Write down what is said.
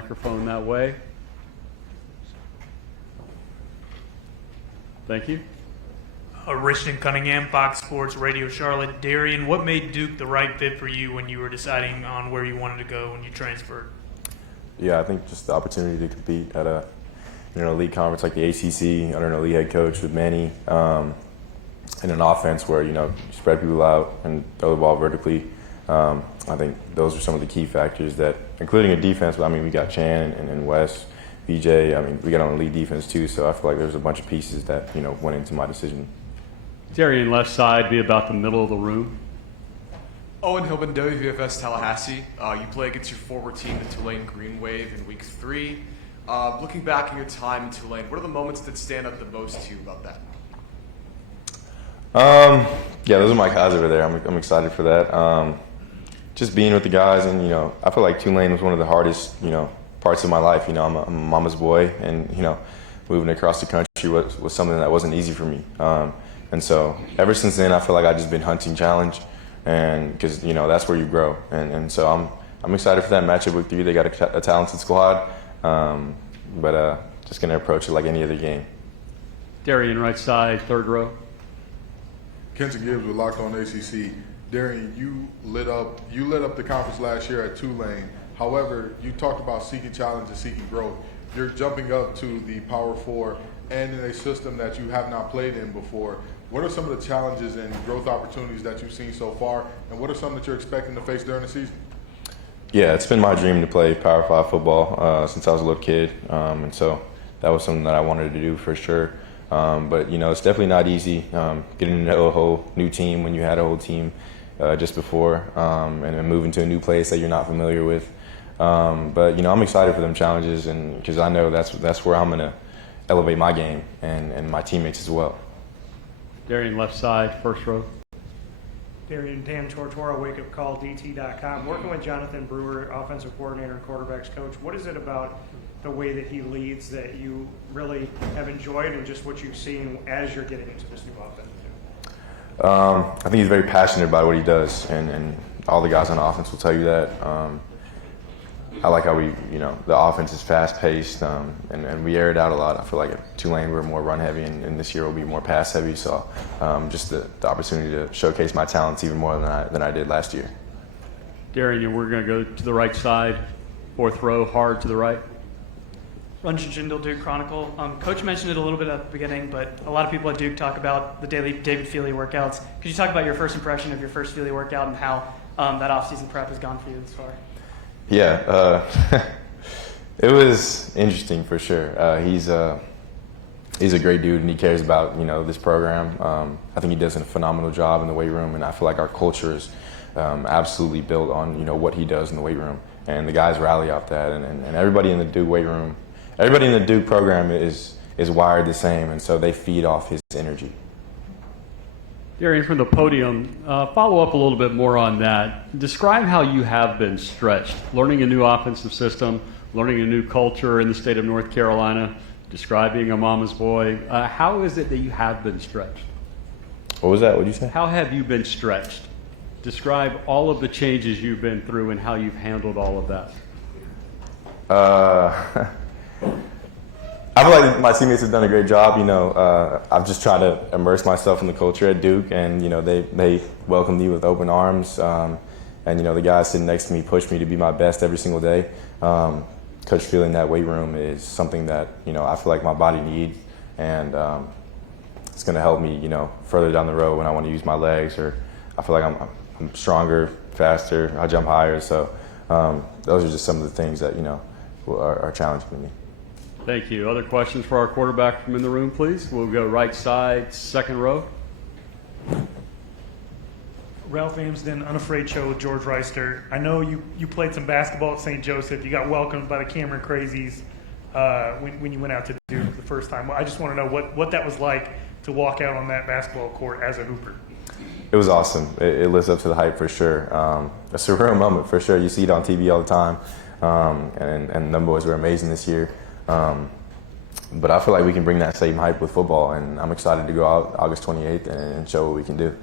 microphone that way. Thank you. Richton Cunningham, Fox Sports Radio Charlotte. Darian, what made Duke the right fit for you when you were deciding on where you wanted to go when you transferred? Yeah, I think just the opportunity to compete at a elite conference like the ACC under an elite head coach with Manny, in an offense where you spread people out and throw the ball vertically. I think those are some of the key factors that, including a defense. I mean, we got Chan and Wes, VJ. I mean, we got an elite defense too. So I feel like there's a bunch of pieces that went into my decision. Darian, left side, be about the middle of the room. Owen Hillman, WVFS Tallahassee. You play against your former team, the Tulane Green Wave, in Week 3. Looking back at your time in Tulane, what are the moments that stand out the most to you about that? Yeah, those are my guys over there. I'm excited for that. Just being with the guys, and I feel like Tulane was one of the hardest parts of my life. I'm a mama's boy, and moving across the country was something that wasn't easy for me. And so ever since then, I feel like I've just been hunting challenge, and because that's where you grow. And so I'm excited for that matchup with you. They got a talented squad, but just gonna approach it like any other game. Darian, right side, third row. Kenton Gibbs with Locked On ACC. Darian, you lit up the conference last year at Tulane. However, you talked about seeking challenge and seeking growth. You're jumping up to the Power 4 and in a system that you have not played in before. What are some of the challenges and growth opportunities that you've seen so far, and what are some that you're expecting to face during the season? Yeah, it's been my dream to play Power 5 football since I was a little kid, and so that was something that I wanted to do for sure. But it's definitely not easy getting to know a whole new team when you had a whole team just before, and then moving to a new place that you're not familiar with. But I'm excited for them challenges, and because I know that's where I'm gonna elevate my game and my teammates as well. Darian, left side, first row. Darian, Dan Tortora, wakeupcalldt.com. Working with Jonathan Brewer, offensive coordinator and quarterbacks coach, what is it about the way that he leads that you really have enjoyed, and just what you've seen as you're getting into this new offense? I think he's very passionate about what he does, and all the guys on the offense will tell you that. I like how the offense is fast-paced, and we air it out a lot. I feel like at Tulane we're more run-heavy, and this year will be more pass-heavy. So just the opportunity to showcase my talents even more than I did last year. Darian, we're going to go to the right side, fourth row, hard to the right. Runjan Jindal, Duke Chronicle. Coach mentioned it a little bit at the beginning, but a lot of people at Duke talk about the daily David Feely workouts. Could you talk about your first impression of your first Feely workout and how that off-season prep has gone for you this far? Yeah, it was interesting for sure. He's a great dude, and he cares about this program. I think he does a phenomenal job in the weight room, and I feel like our culture is absolutely built on what he does in the weight room, and the guys rally off that, and everybody in the Duke weight room, everybody in the Duke program is wired the same, and so they feed off his energy. Darian, from the podium, follow up a little bit more on that. Describe how you have been stretched, learning a new offensive system, learning a new culture in the state of North Carolina, describing a mama's boy. How is it that you have been stretched? What was that? What did you say? How have you been stretched? Describe all of the changes you've been through and how you've handled all of that. I feel like my teammates have done a great job. I've just tried to immerse myself in the culture at Duke, and they welcomed me with open arms. And the guys sitting next to me push me to be my best every single day. Coach Feely in that weight room is something that I feel like my body needs, and it's going to help me further down the road when I want to use my legs, or I feel like I'm stronger, faster, I jump higher. So those are just some of the things that are challenging to me. Thank you. Other questions for our quarterback from in the room, please? We'll go right side, second row. Ralph Amsden, Unafraid Show with George Reister. I know you played some basketball at St. Joseph. You got welcomed by the Cameron Crazies when you went out to Duke the first time. I just want to know what that was like to walk out on that basketball court as a hooper. It was awesome. It lives up to the hype for sure. A surreal moment for sure. You see it on TV all the time, and them boys were amazing this year. But I feel like we can bring that same hype with football, and I'm excited to go out August 28th and show what we can do.